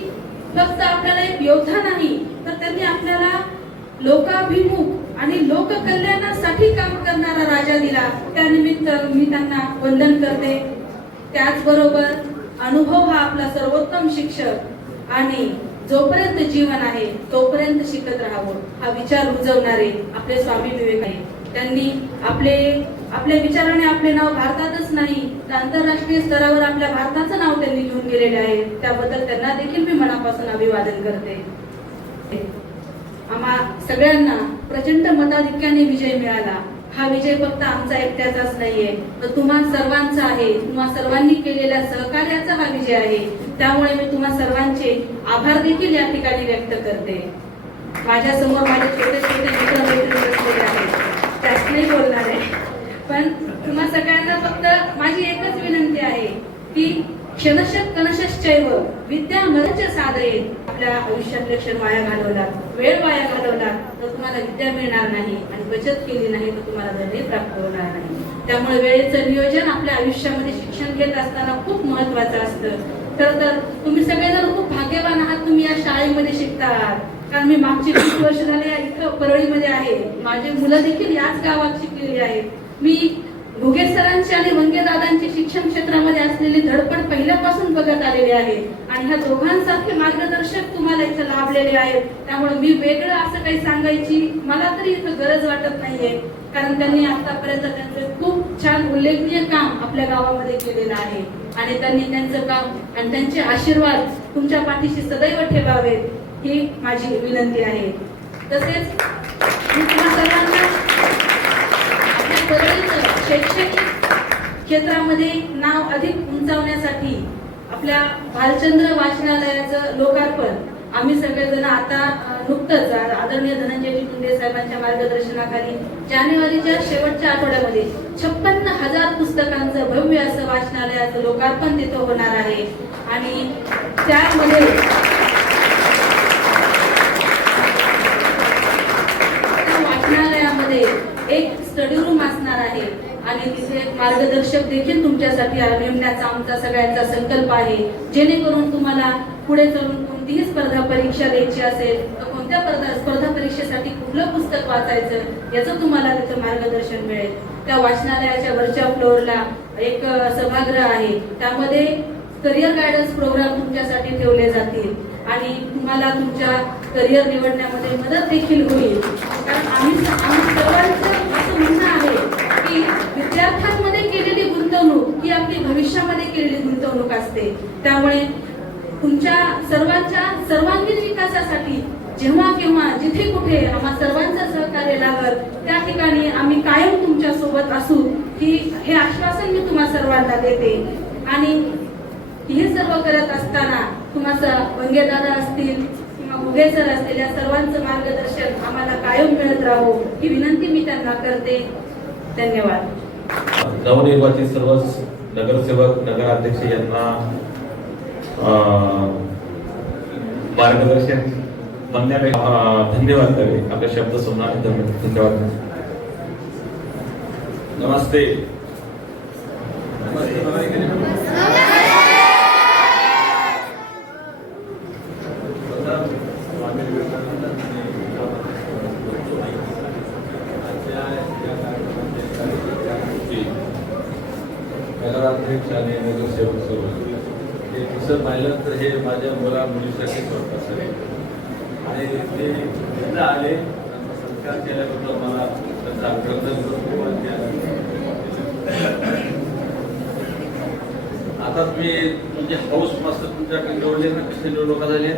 फक्त आपल्याला एक योद्धा नाही, तर त्यांनी आपल्याला लोकाभिमुख आणि लोककल्याणासाठी काम करणारा राजा दिला. त्यानिमित्त मी त्यांना वंदन करते. त्याचबरोबर अनुभव हा आपला सर्वोत्तम शिक्षक आणि जोपर्यंत जीवन आहे तोपर्यंत शिकत राहावं हा विचार रुजवणारे आपले स्वामी विवेक आहे. त्यांनी आपल्या विचाराने आपले नाव भारतातच नाही तर आंतरराष्ट्रीय स्तरावर आपल्या भारताचं नाव त्यांनी घेऊन गेलेले आहे. त्याबद्दल त्यांना देखील मी मनापासून अभिवादन करते. आम्हा सगळ्यांना प्रचंड मताधिक्याने विजय मिळाला. हा विजय फक्त आमचा एकट्याचाच नाहीये, तर तुम्हा सर्वांचा आहे. तुम्हा सर्वांनी केलेल्या सहकार्याचा हा विजय आहे. त्यामुळे मी तुम्हा सर्वांचे आभार देखील या ठिकाणी व्यक्त करते. माझ्या समोर माझे छोटे छोटे मित्रमैत्रिणी बसलेले आहेत, त्याच नाही बोलणार आहे, पण तुम्हा सगळ्यांना फक्त माझी एकच विनंती आहे की क्षणशः कणशश्चैव विद्या मरच साधये. आपल्या आयुष्यातले क्षण वाया घालवलात, वेळ वाया घालवलात तर तुम्हाला विद्या मिळणार नाही आणि बचत केली नाही तर तुम्हाला धैर्य प्राप्त होणार नाही. त्यामुळे वेळेचं नियोजन आपल्या आयुष्यामध्ये शिक्षण घेत असताना खूप महत्वाचं असतं. खरं तर तुम्ही सगळेजण खूप भाग्यवान आहात, तुम्ही या शाळेमध्ये शिकता आहात. कारण मी मागची 20 वर्ष झाले इथं परळीमध्ये आहे. माझी मुलं देखील याच गावात शिकलेली आहेत. मी भुगे सरांची आणि वंगेदादांची शिक्षण क्षेत्रामध्ये असलेली धडपड पहिल्यापासून बघत आलेली आहे आणि ह्या दोघांसारखे मार्गदर्शक तुम्हाला इथं लाभलेले आहेत. त्यामुळे मी वेगळं असं काही सांगायची मला तरी इथं गरज वाटत नाहीये, कारण त्यांनी आतापर्यंत त्यांचं खूप छान उल्लेखनीय काम आपल्या गावामध्ये केलेलं आहे आणि त्यांनी त्यांचं काम आणि त्यांचे आशीर्वाद तुमच्या पाठीशी सदैव ठेवावेत ही माझी विनंती आहे. तसेच मी तुम्हा सर्वांना आपल्या परळीचं शैक्षणिक क्षेत्रामध्ये नाव अधिक उंचावण्यासाठी आपल्या भालचंद्र वाचनालयाचं लोकार्पण आम्ही सगळेजण आता नुकतंच आदरणीय धनंजयजी मुंडे साहेबांच्या मार्गदर्शनाखाली जानेवारीच्या शेवटच्या आठवड्यामध्ये 56,000 पुस्तकांचं भव्य असं वाचनालयाचं लोकार्पण तिथं होणार आहे आणि त्यामध्ये वाचनालयामध्ये एक स्टडी रूम असणार आहे आणि तिथे एक मार्गदर्शक देखील तुमच्यासाठी नेमण्याचा आमचा सगळ्यांचा संकल्प आहे. जेणेकरून तुम्हाला पुढे चलून कोणतीही स्पर्धा परीक्षा द्यायची असेल तर कोणत्या स्पर्धा परीक्षेसाठी कुठलं पुस्तक वाचायचं याचं तुम्हाला तिथं मार्गदर्शन मिळेल. त्या वाचनालयाच्या वरच्या फ्लोअरला एक सभागृह आहे, त्यामध्ये करिअर गायडन्स प्रोग्राम तुमच्यासाठी ठेवले जातील आणि तुम्हाला तुमच्या करिअर निवडण्यामध्ये मदत देखील होईल. कारण आम्ही सर्वांचं असं म्हणणं आहे की विद्यार्थ्यांमध्ये केलेली गुंतवणूक ही आपली भविष्यामध्ये केलेली गुंतवणूक असते. त्यामुळे तुमच्या सर्वांच्या सर्वांगीण विकासासाठी जेव्हा केव्हा जिथे कुठे आम्हा सर्वांचं सहकार्य लागल त्या ठिकाणी आम्ही कायम तुमच्या सोबत असू हे आश्वासन मी तुम्हा सर्वांना देते. आणि हे सर्व करत असताना तुम्हाला वंगेदादा असतील किंवा भुगे सर असतील या सर्वांचं मार्गदर्शन आम्हाला कायम मिळत राहो ही विनंती मी त्यांना करते. धन्यवाद. नवनिर्वाचित सर्व नगरसेवक नगराध्यक्ष यांना मार्गदर्शन म्हणण्यापेक्षा धन्यवाद द्यावे. आपले शब्द सुनणार धन्यवाद. नमस्ते. नगराध्यक्ष आणि नगरसेवक सर्व हे तसं पाहिलं तर हे माझ्या मुला मुलीसाठी स्वतःच आहे आणि ते इथं आले त्यांचा सत्कार केल्याबद्दल मला त्यांचा कृतज्ञ करतो. आता तुम्ही तुमचे हाऊस मास्टर तुमच्याकडे निवडले ना, कशा निवडणुका झाल्या?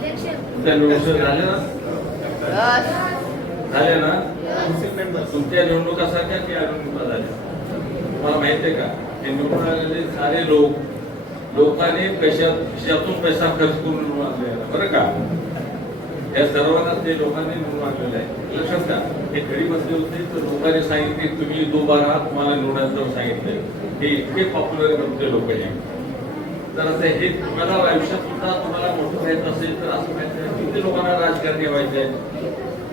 तुमच्या निवडणुका झाल्या ना? झाल्या ना? तुमच्या निवडणुकासारख्या त्या निवडणुका झाल्या. तुम्हाला माहिती आहे का, हे निवडून आलेले सारे लोकांनी खिशातून पैसा खर्च करून निवडून आणलेला, बरं का? या सर्वांना ते लोकांनी निवडून आणलेलं आहे. लक्षात घ्या, हे घरी बसले होते तर लोकांनी सांगितले तुम्ही दोबारा तुम्हाला निवडायचं सांगितलं. हे इतके पॉप्युलर तुमचे लोक आहे. तर आता हे तुम्हाला आयुष्यात सुद्धा तुम्हाला मोठं व्हायचं असेल तर असं व्हायचं. किती लोकांना राजकारणी व्हायचे आहे?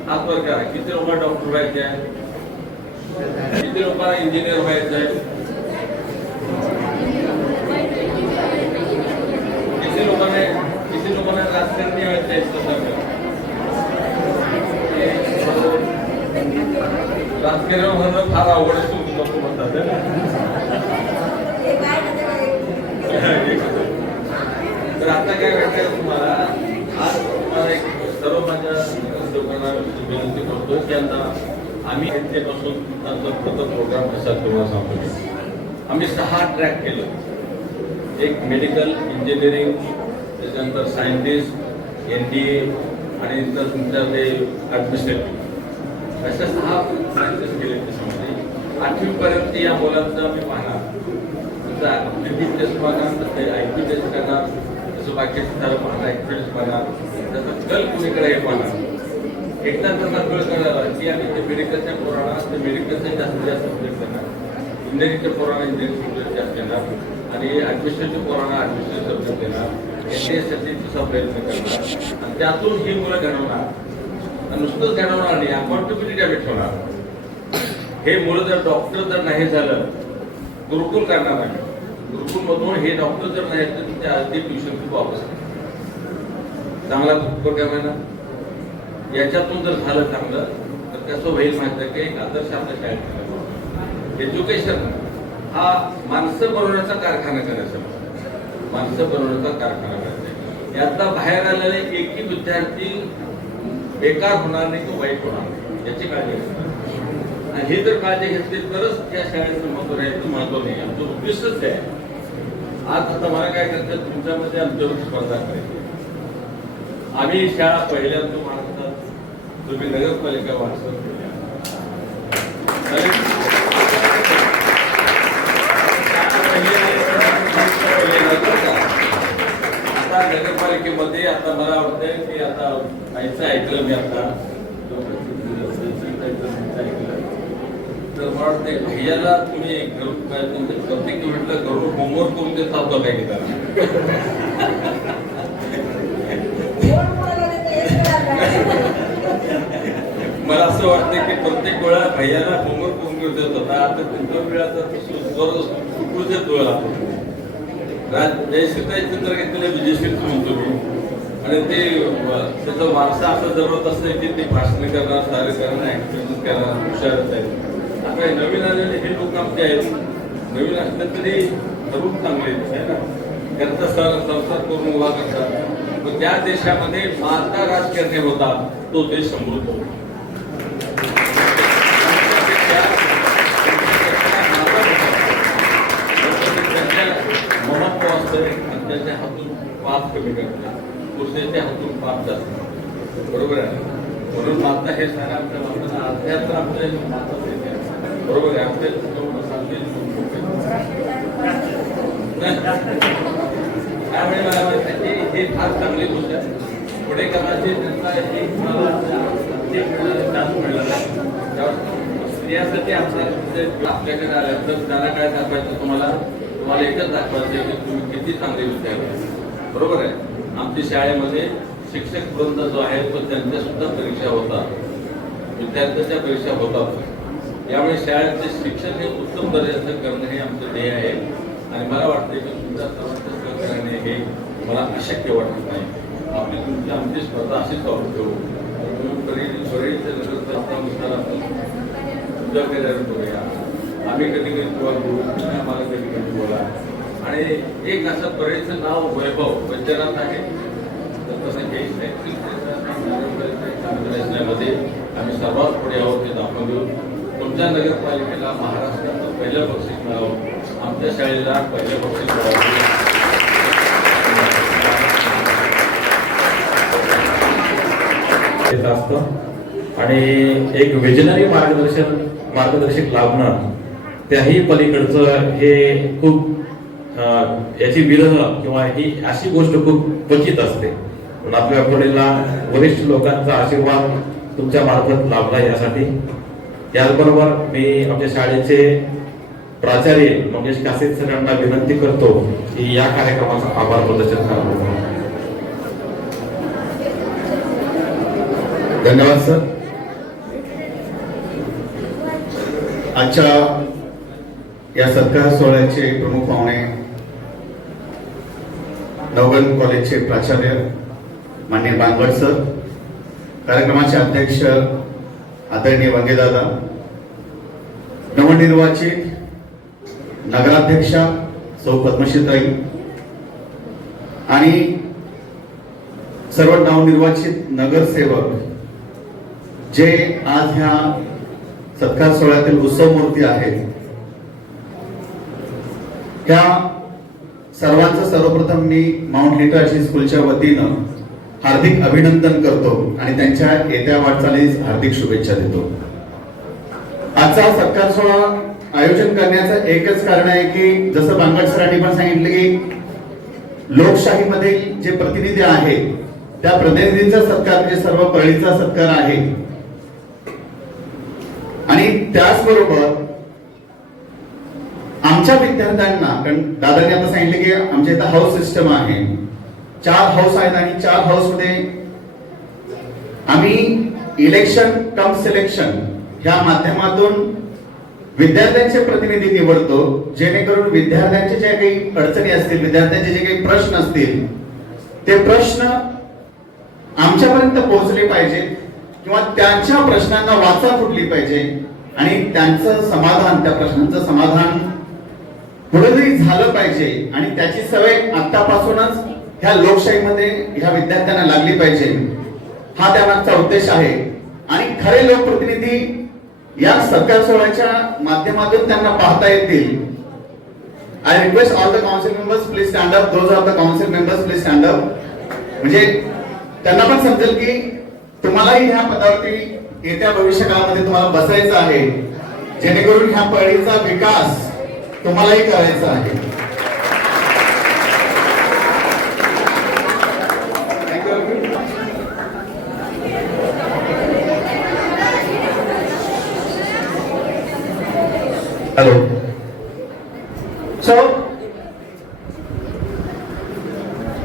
हात वर करा. किती लोकांना डॉक्टर व्हायचे आहे? किती लोकांना इंजिनियर व्हायचं आहे? किती लोकांना राजकारणी व्हायचं आहे? राजकारण होणं फार अवघड असतो लोक म्हणतात. तर आता काय वाटतं तुम्हाला, आज तुम्हाला एक सर्व माझ्या लोकांना विनंती करतो की आता आम्ही पासून प्रोग्राम कसा तुम्हाला सांगतो. आम्ही 6 ट्रॅक केलं. एक मेडिकल इंजिनिअरिंग, त्याच्यानंतर सायंटिस्ट, NDA आणि इतर तुमच्या ते ॲडमिनिस्ट्रेटिव्ह, अशा 6 ब्रांचेस केले. त्याच्यामध्ये 8वी पर्यंत या मुलांचं आम्ही पाहणार. तुमचा ॲप्टिट्यूड टेस्ट पाहणार, तसं IQ टेस्ट करणार, तसं बाकीचं सर्व पाहणार, ॲक्टिव्हिटीज पाहणार, तसं कल कुणीकडे हे पाहणार. एकदा त्यांना कळ कळाला की आम्ही ते मेडिकलच्या पोरांना ते मेडिकलचे जास्तीत जास्त सब्जेक्ट देणार, इंजिनिअरिंगच्या पोरांना इंजिनिअरिंग सब्जेक्ट जास्त देणार आणि ॲडमिनिस्ट्रेटिव्ह पोरांना ॲडमिनिस्ट्रेटिव्ह सब्जेक्ट देणार, NDA तसा प्रयत्न करणार आणि त्यातून ही मुलं घडवणार. नुसतंच घडवणार नाही, अकाउंटेबिलिटी आम्ही ठेवणार. हे मुलं जर डॉक्टर जर नाही झालं, गुरुकुल करणार आहे. गुरुकुलमधून हे डॉक्टर जर नाही तर तुमच्या आधी ट्युशन फी वापस चांगला प्रोग्राम आहे ना. याच्यातून जर झालं चांगलं तर कसं होईल माहिती आहे की एक आदर्श आपल्या शाळेत एज्युकेशन हा माणसं बनवण्याचा कारखाना करायचा. माणसं बनवण्याचा कारखाना करायचा. यातला बाहेर आलेले एकही विद्यार्थी बेकार होणार नाही किंवा वाईट होणार नाही याची काळजी घेतली. आणि हे जर काळजी घेतली तरच त्या शाळेचं महत्व राहायचं, महत्व नाही. आमचं उद्दिष्टच आहे. आज आता मला काय करायचं, तुमच्यामध्ये आमच्यावर स्पर्धा करायची. आम्ही शाळा पहिल्या महाराष्ट्रात, तुम्ही नगरपालिका वारसा केल्या. आता नगरपालिकेमध्ये आता मला वाटतं की आता काहीच ऐकलं मी आता तर मला वाटतं भैयाला तुम्ही प्रत्येक म्हटलं घरून होमवर्क करून देत होता काय की मला असं वाटतं की प्रत्येक वेळा भैयाला होमवर्क करून देत होता. आता तुमच्या वेळा जयश्रीताई चित्र घेतलेलं विजयश्री म्हणतो मी. आणि ते त्याचं वारसा असं जरूरत असतं की ते भाषण करणार, सारे करणार, ऍक्टिव्हिटीज करणार, हुशारच आहेत. आता नवीन आलेले हे लोक आमचे आहेत, नवीन असलं तरी ठरवून चांगले आहे ना, त्यांचा संसार करून उभा करतात. पण त्या देशामध्ये माता राजकारणी होता तो देश समृद्ध होता. महत्व असतं त्याच्या हातून पाप कमी करतात, पुरुषाच्या हातून पाप जास्त. बरोबर आहे. म्हणून माता हे सारा आमच्या माता अध्यात्म आपल्या माता देते. बरोबर आहे. आपल्या त्यामुळे मला वाटतं हे फार चांगली गोष्ट आहे. पुढे कदाचित स्त्रियासाठी आपल्याकडे आल्यानंतर त्यांना काय दाखवायचं, तुम्हाला एकच दाखवायचं की तुम्ही किती चांगले विद्यार्थी. बरोबर आहे. आमच्या शाळेमध्ये शिक्षक वृंद जो आहे तो त्यांच्या सुद्धा परीक्षा होतात, विद्यार्थ्यांच्या परीक्षा होतात. यामुळे शाळेचे शिक्षण हे उत्तम दर्जाचं करणं हे आमचं ध्येय आहे. आणि मला वाटतं की तुमच्या सर्वांच्या सहकार्याने हे मला अशक्य वाटत नाही. आमची स्पर्धा अशीच चालू ठेवू. त्यानुसार आपण करूया. आम्ही कधी कधी बोलू, आम्हाला कधी कधी बोला. आणि एक असं बरेचचं नाव वैभव वैद्यनाथ आहे. तर तसं हे असल्यामध्ये आम्ही सर्वात पुढे आहोत हे दाखवून देऊ. तुमच्या नगरपालिकेला महाराष्ट्राचं पहिलं बक्षीस मिळावं आमच्या शाळेला पहिल्या बक्षीस मिळाले. येत असतं आणि एक विजनरी मार्गदर्शक लाभणं त्याही पलीकडचं हे खूप याची विरह किंवा ही अशी गोष्ट खूप क्वचित असते. पण आपल्या पुढील वरिष्ठ लोकांचा आशीर्वाद तुमच्या मार्फत लाभला यासाठी. त्याचबरोबर मी आमच्या शाळेचे प्राचार्य मंगेश कासे सरांना विनंती करतो की या कार्यक्रमाचा आभार प्रदर्शन करावं. धन्यवाद सर. आजच्या या सत्कार सोहळ्याचे प्रमुख पाहुणे नवगण कॉलेजचे प्राचार्य माननीय बांगड सर, कार्यक्रमाचे अध्यक्ष आदरणीय वंगेदादा, नवनिर्वाचित नगराध्यक्षा सौ पद्मश्रीताई आणि सर्व नवनिर्वाचित नगरसेवक जे आज ह्या सत्कार सोहळ्यातील उत्सव मूर्ती आहेत, त्या सर्वांचं सर्वप्रथम मी माउंट लिटररी स्कूलच्या वतीनं हार्दिक अभिनंदन करतो आणि त्यांच्या येत्या वाटचालीस हार्दिक शुभेच्छा देतो. आजचा सत्कार सोहळा आयोजन करण्याचं एकच कारण आहे की जसं बांगड सरांनी पण सांगितलं की लोकशाहीमध्ये जे प्रतिनिधी आहेत त्या प्रतिनिधींचा सत्कार म्हणजे सर्व परळीचा सत्कार आहे. आणि त्याचबरोबर आमच्या विद्यार्थ्यांना, कारण दादांनी आता सांगितले की आमच्या इथं हाऊस सिस्टम आहे, 4 हाऊस आहेत आणि 4 हाऊस मध्ये आम्ही इलेक्शन कम सिलेक्शन ह्या माध्यमातून विद्यार्थ्यांचे प्रतिनिधी निवडतो, जेणेकरून विद्यार्थ्यांचे ज्या काही अडचणी असतील, विद्यार्थ्यांचे जे काही प्रश्न असतील ते प्रश्न आमच्यापर्यंत पोहोचले पाहिजे किंवा त्यांच्या प्रश्नांना वाचा फुटली पाहिजे आणि त्यांचं समाधान, त्या प्रश्नांचं समाधान कुठेतरी झालं पाहिजे आणि त्याची सवय आतापासूनच ह्या लोकशाहीमध्ये ह्या विद्यार्थ्यांना लागली पाहिजे. हा त्यामागचा उद्देश आहे. आणि खरे लोकप्रतिनिधी या सत्कार सोहळ्याच्या माध्यमातून त्यांना पाहता येतील. I request all the council members please stand up. Those are the council members please stand up. म्हणजे त्यांना पण समजेल की तुम्हालाही ह्या पदावरती येत्या भविष्यकाळामध्ये तुम्हाला बसायचं आहे, जेणेकरून ह्या परळीचा विकास तुम्हालाही करायचा आहे. हॅलो. सो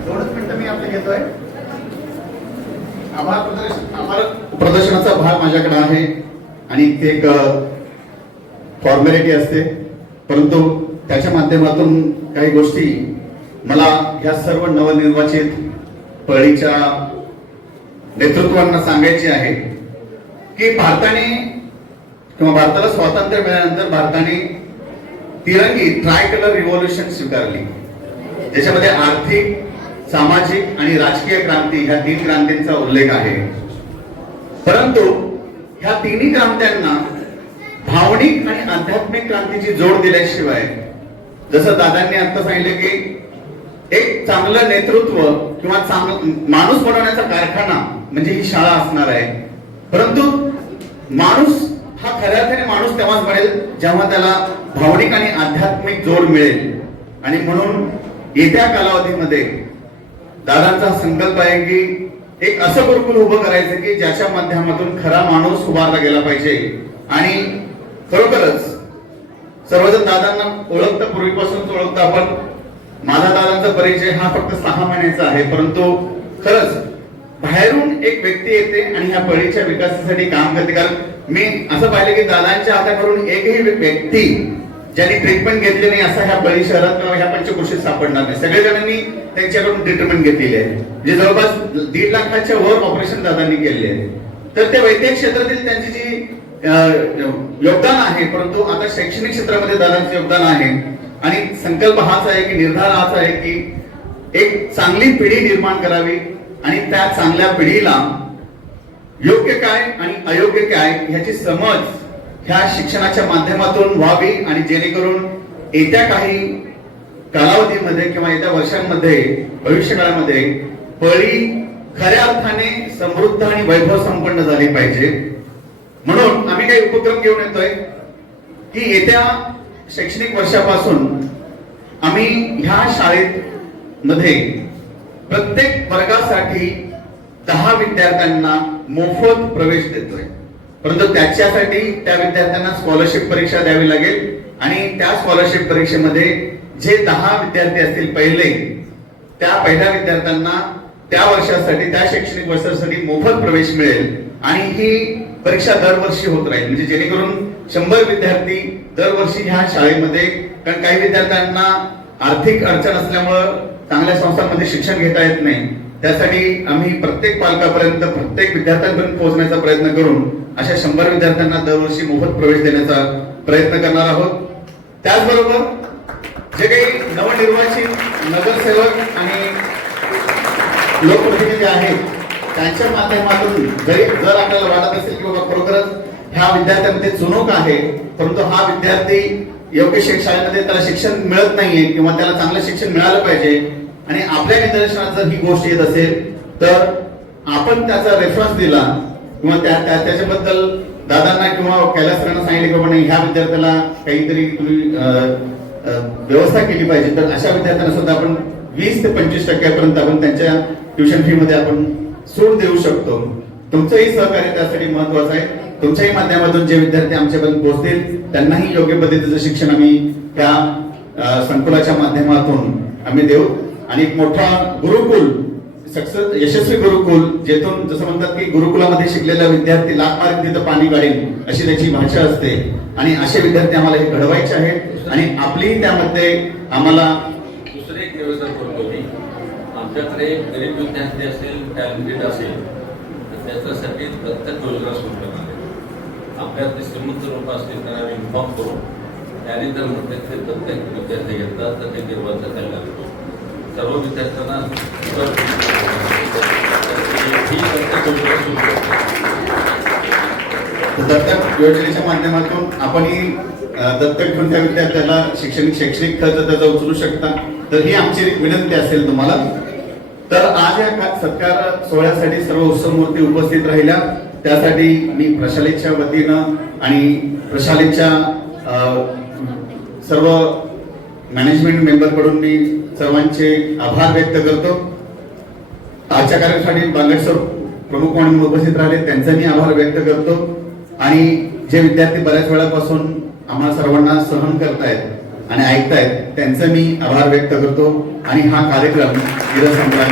2 मिनिटं मी आपले घेतोय. आभार प्रदर्शनाचा भाग माझ्याकडे आहे आणि ते एक फॉर्मॅलिटी असते, परंतु त्याच्या माध्यमातून काही गोष्टी मला ह्या सर्व नवनिर्वाचित परळीच्या नेतृत्वांना सांगायची आहे की भारताने किंवा भारताला स्वातंत्र्य मिळाल्यानंतर भारताने तिरंगी ट्राय कलर रिव्होल्यूशन स्वीकारली, ज्याच्यामध्ये आर्थिक, सामाजिक आणि राजकीय क्रांती ह्या 3 क्रांतींचा उल्लेख आहे. परंतु ह्या 3 क्रांत्यांना भावनिक आणि आध्यात्मिक क्रांतीची जोड दिल्याशिवाय, जसं दादांनी आता सांगितले की एक चांगलं नेतृत्व किंवा माणूस बनवण्याचा कारखाना म्हणजे ही शाळा असणार आहे. परंतु माणूस हा खऱ्या अर्थाने माणूस तेव्हाच बनेल जेव्हा त्याला भावनिक आणि आध्यात्मिक जोड मिळेल. आणि म्हणून येत्या कालावधीमध्ये दादांचा संकल्प आहे की एक असं गुरुकुल उभं करायचं की ज्याच्या माध्यमातून खरा माणूस उभारला गेला पाहिजे. आणि खरोखरच सर्वजण दादांना ओळखतं, पूर्वीपासूनच ओळखतं आपण. माझा दादांचा परिचय हा फक्त 6 महिन्याचा आहे, परंतु खरंच बाहेरून एक व्यक्ती येते आणि ह्या परळीच्या विकासासाठी काम करते. कारण मी असं पाहिलं की दादांच्या हाताकडून एकही व्यक्ती ज्यांनी ट्रीटमेंट घेतली नाही असा ह्या परळी शहरात किंवा ह्या पंचक्रोशीत सापडणार नाही. सगळे जणांनी त्यांच्याकडून ट्रीटमेंट घेतलेली आहे, म्हणजे जवळपास 1.5 लाखाच्या वर ऑपरेशन दादांनी केले आहे. तर त्या वैद्यकीय क्षेत्रातील त्यांची जी योगदान आहे, परंतु आता शैक्षणिक क्षेत्रामध्ये दादांचं योगदान आहे. आणि संकल्प हाच आहे की निर्धार हाच आहे की एक चांगली पिढी निर्माण करावी आणि त्या चांगल्या पिढीला योग्य काय आणि अयोग्य काय ह्याची समज ह्या शिक्षणाच्या माध्यमातून व्हावी आणि जेणेकरून येत्या काही कालावधीमध्ये किंवा येत्या वर्षांमध्ये भविष्यकाळामध्ये पळी खऱ्या अर्थाने समृद्ध आणि वैभव संपन्न झाली पाहिजे. म्हणून आम्ही काही उपक्रम घेऊन येतोय की येत्या शैक्षणिक वर्षापासून आम्ही ह्या शाळेत मध्ये प्रत्येक वर्गासाठी 10 विद्यार्थ्यांना मोफत प्रवेश देतोय. परंतु त्याच्यासाठी त्या विद्यार्थ्यांना स्कॉलरशिप परीक्षा द्यावी लागेल आणि त्या स्कॉलरशिप परीक्षेमध्ये जे 10 विद्यार्थी असतील पहिले, त्या पहिल्या विद्यार्थ्यांना त्या वर्षासाठी, त्या शैक्षणिक वर्षासाठी मोफत प्रवेश मिळेल. आणि ही परीक्षा दरवर्षी होत राहील, म्हणजे जेणेकरून 100 विद्यार्थी दरवर्षी ह्या शाळेमध्ये, कारण काही विद्यार्थ्यांना आर्थिक अडचण असल्यामुळं चांगल्या संस्थांमध्ये शिक्षण घेता येत नाही, त्यासाठी आम्ही प्रत्येक पालकापर्यंत, प्रत्येक विद्यार्थ्यांपर्यंत पोहोचण्याचा प्रयत्न करून अशा 100 विद्यार्थ्यांना दरवर्षी मोफत प्रवेश देण्याचा प्रयत्न करणार आहोत. त्याचबरोबर जे काही नवनिर्वाचित नगरसेवक आणि लोकप्रतिनिधी आहेत त्यांच्या माध्यमातून जर आपल्याला वाटत असेल की बाबा खरोखरच ह्या विद्यार्थ्यांमध्ये चुणूक आहे, परंतु हा विद्यार्थी योग्य शाळेमध्ये त्याला शिक्षण मिळत नाहीये किंवा त्याला चांगलं शिक्षण मिळालं पाहिजे आणि आपल्या निदर्शनात जर ही गोष्ट येत असेल तर आपण त्याचा रेफरन्स दिला किंवा त्याच्याबद्दल दादांना किंवा कैलास सरांना सांगितले की बाबा ह्या विद्यार्थ्याला काहीतरी तुम्ही व्यवस्था केली पाहिजे, तर अशा विद्यार्थ्यांना सुद्धा आपण 20 ते 25% आपण त्यांच्या ट्युशन फी मध्ये आपण सूट देऊ शकतो. तुमचंही सहकार्य त्यासाठी महत्वाचं आहे. तुमच्याही माध्यमातून जे विद्यार्थी आमच्यापर्यंत पोहोचतील त्यांनाही योग्य पद्धतीचं शिक्षण आम्ही त्या संकुलाच्या माध्यमातून आम्ही देऊ. आणि एक मोठा गुरुकुल, यशस्वी गुरुकुल, जेथून जसं म्हणतात की गुरुकुलामध्ये शिकलेला विद्यार्थी लाख मार्क तिथं पाणी काढेल अशी त्याची भाषा असते. आणि असे विद्यार्थी आम्हाला हे घडवायचे आहेत आणि आपली त्यामध्ये आम्हाला दुसरे एक निवेदन करतो मी, आमच्याकडे गरीब विद्यार्थी असेल, टॅलेंटेड असेल तर त्याच्यासाठी दत्तक योजना सुरू करणार आहे. आपल्यातले श्रीमंत लोक असतील त्यांना इन्फॉर्म करून त्यांनी जर म्हटले ते दत्तक विद्यार्थी घेतात तर ते देवाचा कल्याण होतो. सर्व विद्यार्थ्यांना दत्तक योजनेच्या माध्यमातून आपणही दत्तक घेऊन त्या विद्यार्थ्याला शैक्षणिक खर्च त्याचा उचलू शकता. तर ही आमची एक विनंती असेल तुम्हाला. तर आज या सत्कार सोहळ्यासाठी सर्व उत्सवमूर्ती उपस्थित राहिल्या, त्यासाठी मी प्रशालेच्या वतीनं आणि प्रशालेच्या सर्व मॅनेजमेंट मेंबर कडून मी सर्वांचे आभार व्यक्त करतो. आजच्या कार्यक्रमासाठी बांगड सर प्रमुख म्हणून उपस्थित राहिले, त्यांचा मी आभार व्यक्त करतो. आणि जे विद्यार्थी बऱ्याच वेळापासून आम्हाला सर्वांना सहन करतायत आणि ऐकतायत त्यांचा मी आभार व्यक्त करतो. आणि हा कार्यक्रम इथं संपला